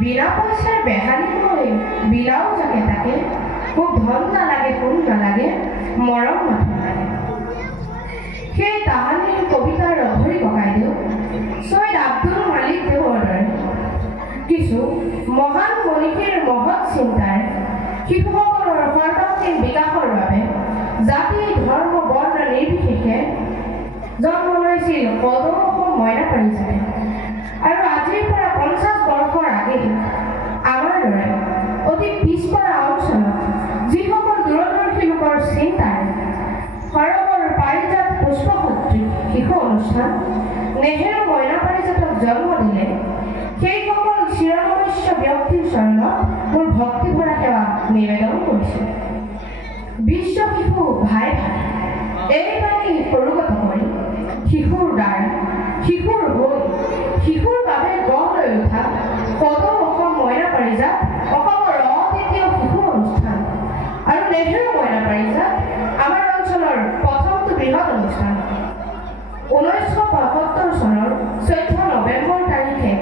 বিনা পইচাৰ বেহালি লৈ বিলাও যাকে তাকে মোক ধন নালাগে সোণ নালাগে মৰম মাথো লাগে সেই তাহানিৰ কবিতাৰ অঘৰী ককাইদেউ ছৈয়দ আব্দুল মালিক দেৱৰ দৰে কিছু মহান মনীষীৰ মহৎ চিন্তাৰ শিশুসকলৰ সৰ্বাংগীন বিকাশৰ বাবে জাতি ধৰ্ম বৰ্ণ নিৰ্বিশেষে জন্ম লৈছিল কদম অসম মইনা পাৰিজাতে আৰু আজিৰ পৰা 50 বৰ্ষৰ আগেয়ে আমাৰ দৰে অতি পিছপৰা অঞ্চলত যিসকল দূৰদৰ্শী লোকৰ চিন্তাৰে সৰগৰ পাৰিজাত পুষ্পসদৃশ শিশু অনুষ্ঠান নেহেৰু মইনা পাৰিজাতক জন্ম দিলে সেইসকল চিৰমনুষ্য ব্যক্তিৰ চৰণত মোৰ ভক্তিভৰা সেৱা নিবেদন কৰিছোঁ। বিশ্ব শিশু ভাই ভাই এই বাণী সৰুগত কৰি শিশুৰ দ্বাৰা শিশুৰ হৈ শিশুৰ বাবে গঢ় লৈ উঠা কদম অসম মইনা পাৰিজাত অসমৰ অদ্বিতীয় শিশু অনুষ্ঠান আৰু নেহেৰু মইনা পাৰিজাত আমাৰ অঞ্চলৰ প্ৰথমটো বৃহৎ অনুষ্ঠান 1975 চনৰ 14 নৱেম্বৰ তাৰিখে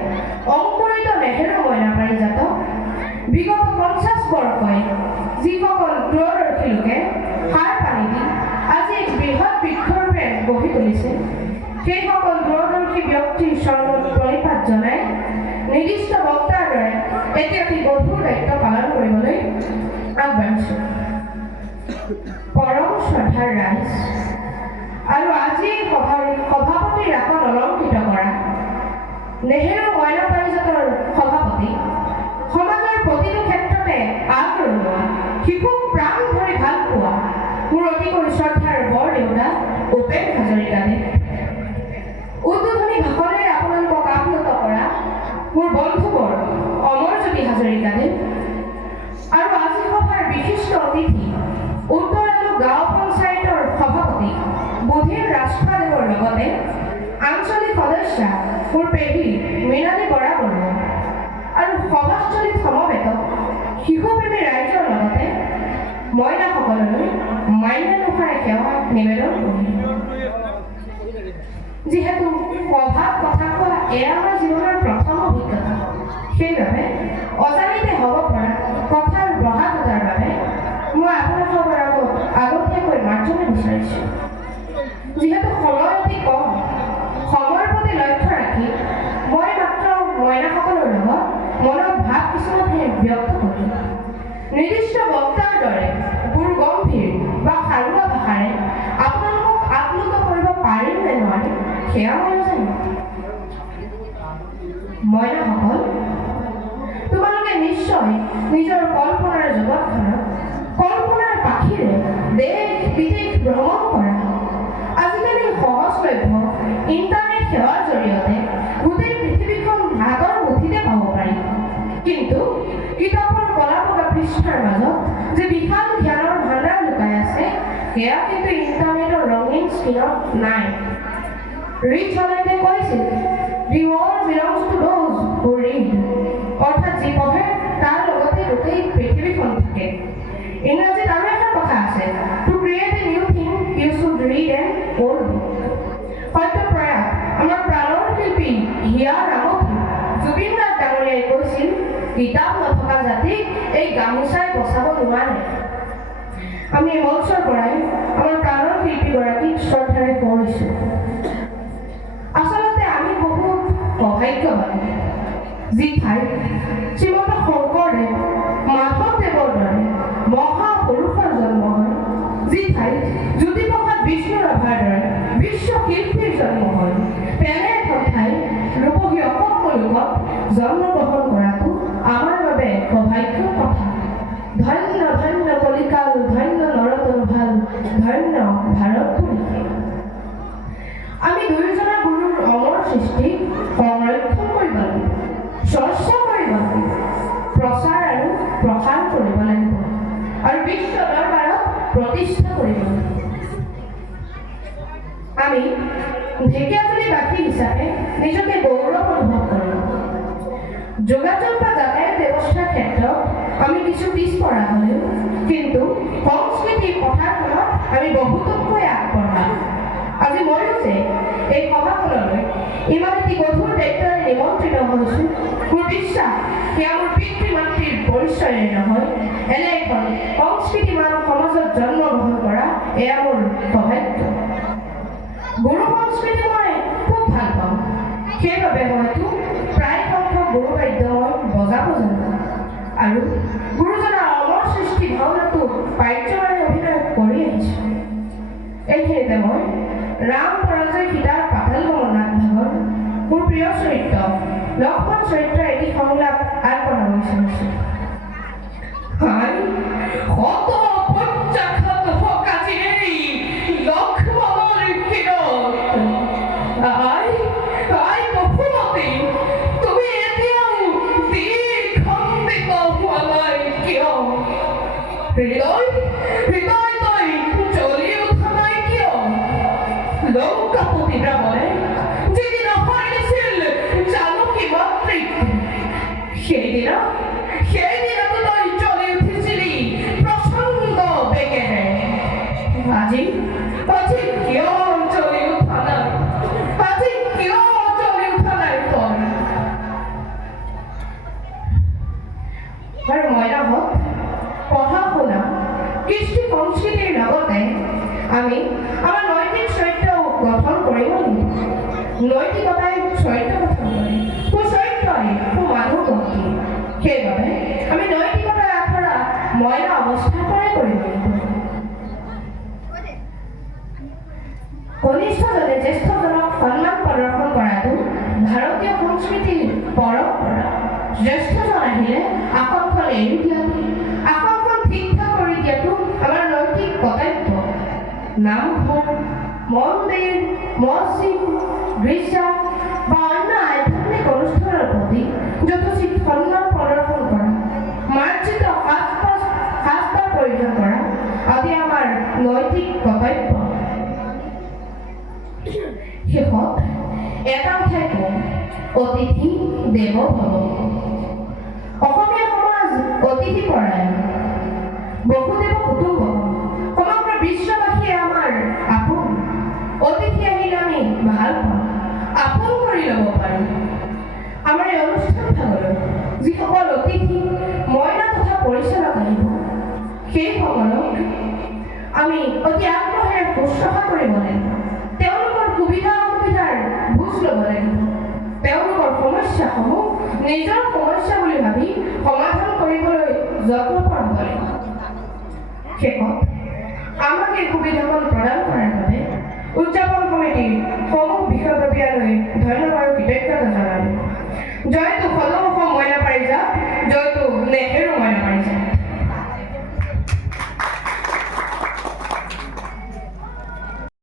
অংকুৰিত নেহেৰু মইনা পাৰিজাতক বিগত 50 বৰ্ষই যিসকল দূৰদৰ্শী লোকে সাৰ পানী দি আজি এক বৃহৎ বৃক্ষৰূপে গঢ়ি তুলিছে সেইসকল দূৰদৰ্শী ব্যক্তিৰ চৰণত প্ৰণিপাত জনাই নিৰ্দিষ্ট বক্তাৰ দৰে এতিয়া অতি গধুৰ দায়িত্ব পালন কৰিবলৈ আগবাঢ়িছোঁ। পৰম শ্ৰদ্ধাৰ ৰাইজ আৰু আজি সভাপতিৰ আসন অলংকৃত কৰা নেহেৰু মইনা পাৰিজাতৰ সভাপতি সমাজৰ প্ৰতিটো ক্ষেত্ৰতে আগৰণুৱা শিশুক প্ৰাণ ধৰি ভাল পোৱা মোৰ অতিকৈ শ্ৰদ্ধাৰ বৰ দেউতা উপেন হাজৰিকাদেৱ উদ্বোধনী ভাষণেৰে আপোনালোকক আপ্লুত কৰা মোৰ বন্ধুবৰ অমৰজ্যোতি হাজৰিকাদেৱ আৰু আজি সভাৰ বিশিষ্ট অতিথি উত্তৰালু গাঁও পঞ্চায়তৰ সভাপতি বুধিৰ ৰাজখোৱাদেৱৰ লগতে আঞ্চলিক সদস্যা মোৰ পেহী মৃণালী বৰা বৰুৱা আৰু সভাস্থলীত সমবেত শিশুপ্ৰেমী ৰাইজৰ লগতে মহিলাসকললৈ মান্যানুসাৰে সেৱা নিবেদন কৰিম। যিহেতু সভাত কথা কোৱা এয়া আমাৰ জীৱনৰ প্ৰথম অভিজ্ঞতা সেইবাবে অজানিতে হ'ব পৰা কথাৰ বঢ়াটোতাৰ বাবে মই আপোনালোকৰ আগতীয়াকৈ মাৰ্জনা বিচাৰিছোঁ। যিহেতু সময় অতি কম সময়ৰ প্ৰতি লক্ষ্য ৰাখি মই মাত্ৰ মহিলাসকলৰ লগত মনৰ ভাৱ কিছুমানহে ব্যক্ত কৰিম। নিৰ্দিষ্ট বক্তাৰ দৰে গুৰুগম্ভীৰ বা সাৰুৱা ভাষাৰে আপোনালোকক আপ্লুত কৰিব পাৰিম নে নোৱাৰিম সেয়া মই নাজানো। মহিলাসকল তোমালোকে নিশ্চয় নিজৰ কল্পনাৰ জগতখনত কল্পনাৰ পাখিৰে দেশ বিদেশ ভ্ৰমণ কৰা আজিকালি সহজলভ্য ইণ্টাৰনেট সেৱাৰ জৰিয়তে গোটেই পৃথিৱীখন হাতৰ মুঠিতে পাব পাৰি। কিন্তু কিতাপৰ কলা বগা পৃষ্ঠাৰ মাজত যে বিশাল জ্ঞানৰ ভাণ্ডাৰ লুকাই আছে সেয়া কিন্তু ইণ্টাৰনেটৰ ৰঙীন স্ক্ৰীণত নাই। ৰিচ হলেণ্ডে কৈছিল the world belongs to those who read, অৰ্থাৎ যি পঢ়ে তাৰ লগতে গোটেই পৃথিৱীখন থাকে। ইংৰাজীত আৰু এটা কথা আছে to create a new thing you should read an old book. সত্যপ্ৰয়াত আমাৰ প্ৰাণৰ শিল্পী হিয়া ৰামথী জুবিন দাস ডাঙৰীয়াই কৈছিল কিতাপ নথকা জাতিক এই গামোচাই বচাব নোৱাৰে। আমি এই মঞ্চৰ পৰাই আমাৰ প্ৰাণৰ শিল্পীগৰাকীক শ্ৰদ্ধাৰে কৰিছোঁ। আচলতে আমি বহুত সৌভাগ্যৱান যি ঠাইত শ্ৰীমন্ত শংকৰদেৱ মাধৱদেৱৰ দৰে মহাপুৰুষৰ জন্ম হয়, যি ঠাইত জ্যোতিপ্ৰসাদ বিষ্ণুৰাভাৰ দৰে বিশ্ব শিল্পীৰ জন্ম হয়, তেনে এখন ঠাইত ৰূপহী অসংখ্য লোকক জন্মগ্ৰহণ কৰাটো আমাৰ বাবে সৌভাগ্যৰ কথা। ধন্য ধন্য কলিকাল, ধন্য নৰতনুভাল, ধন্য ভাৰতপুৰী। আমি দুয়োজনা গুৰুৰ অমৰ সৃষ্টি সংৰক্ষণ কৰিব লাগিব, চৰ্চা কৰিব লাগিব, প্ৰচাৰ আৰু প্ৰসাৰ কৰিব লাগিব আৰু বিশ্ব দৰবাৰত প্ৰতিষ্ঠা কৰিব লাগিব। আমি ঢেকীয়াজুলিবাসী হিচাপে নিজকে গৌৰৱ অনুভৱ কৰোঁ। যোগাযোগ বা যাতায়াত ব্যৱস্থাৰ ক্ষেত্ৰত আমি কিছু পিছপৰা হ'লেও কিন্তু সংস্কৃতিৰ পথাৰখনত আমি বহুতকৈ আগবঢ়া। আজি ময়ো যে এই সভাখনলৈ ইমান এটি গধুৰ দায়িত্বৰে নিমন্ত্ৰিত হৈছোঁ, মোৰ বিশ্বাস সেয়া মোৰ পিতৃ মাতৃৰ পৰিচয়েৰে নহয়, এনে এখন সংস্কৃতিমান সমাজত জন্মগ্ৰহণ কৰা এয়া মোৰ সৌভাগ্য। গুৰু সংস্কৃতি মই খুব ভাল পাওঁ, সেইবাবে হয়তো প্ৰায় সংখ্যক গুৰু বাদ্য মই বজাব জানো আৰু গুৰুজনাৰ অমৰ সৃষ্টি ভাওনাটো পাৰ্যমানে অভিনয় কৰি আহিছোঁ। এইখিনিতে মই ৰাম পৰাজয় সীতাৰ পাতাল গমন ভাগৰ মোৰ প্ৰিয় চৰিত্ৰ লক্ষ্মণ চৰিত্ৰৰ এটি সংলাপ আগবঢ়াব বিচাৰিছোঁ। শত প্ৰত্যাখ্যাত কাজিৰেই লক্ষ্মণৰ হৃদয় আই বহুমতী, তুমি এতিয়াও দ্বিখণ্ডিত হোৱা নাই কিয়? হৃদয় তই জ্বলি উঠা নাই কিয়? লংকাপতি ৰাৱণে যিদিনা হাৰিছিল জানকী মাতৃক, সেইদিনাতো তই জ্বলি উঠিছিলি প্ৰচণ্ড বেগেৰে। আজি কিয় জ্বলি উঠা নাই? আজি কিয় জ্বলি উঠা নাই তই? আৰু মইনাহঁত, পঢ়া শুনা কৃষ্টি সংস্কৃতিৰ লগতে আমি আমাৰ নৈতিক চৰিত্ৰ গঠন কৰিব লাগিব। নৈতিকতাই চৰিত্ৰ গঠন কৰে, সুচৰিত্ৰই সুমানুহ গঢ়ি। সেইবাবে আমি নৈতিকতাৰ আখৰা মইনা অৱস্থাৰ পৰাই কৰিব লাগিব। কনিষ্ঠজনে জ্যেষ্ঠজনক সন্মান প্ৰদৰ্শন কৰাটো ভাৰতীয় সংস্কৃতিৰ পৰম্পৰা। জ্যেষ্ঠজন আহিলে আসনখন এৰি দিয়াটো, আসনখন ঠিক ঠাক কৰি দিয়াটো আমাৰ নৈতিক কৰ্তব্য। নামঘৰ, মন্দিৰ, মছজিদ, গীৰ্জা বা অন্য আধ্যাত্মিক অনুষ্ঠানৰ প্ৰতি যথোচিত সন্মান প্ৰদৰ্শন কৰা, মাৰ্জিত সাজপাৰ পৰিধান কৰা আদি আমাৰ নৈতিক কৰ্তব্য। শেষত এটা কথাই কওঁ, অতিথি দেৱ ভৱ। অসমীয়া সমাজ অতিথি পৰায়ণ, বসুদেৱ কুটুম্বকম। সমগ্ৰ বিশ্ববাসীয়ে আমাৰ আপোন। অতিথি আহিলে আমি ভাল পাওঁ, আপোন কৰি ল'ব পাৰোঁ। আমাৰ এই অনুষ্ঠান ভাগলৈ যিসকল অতিথি মইনা তথা পৰিচালক আহিব, সেইসকলক আমি অতি আগ্ৰহেৰে শুশ্ৰূষা কৰিব লাগিব। তেওঁলোকৰ সুবিধা অসুবিধাৰ বুজ ল'ব লাগিব। তেওঁলোকৰ সমস্যাসমূহ নিজৰ সমস্যা বুলি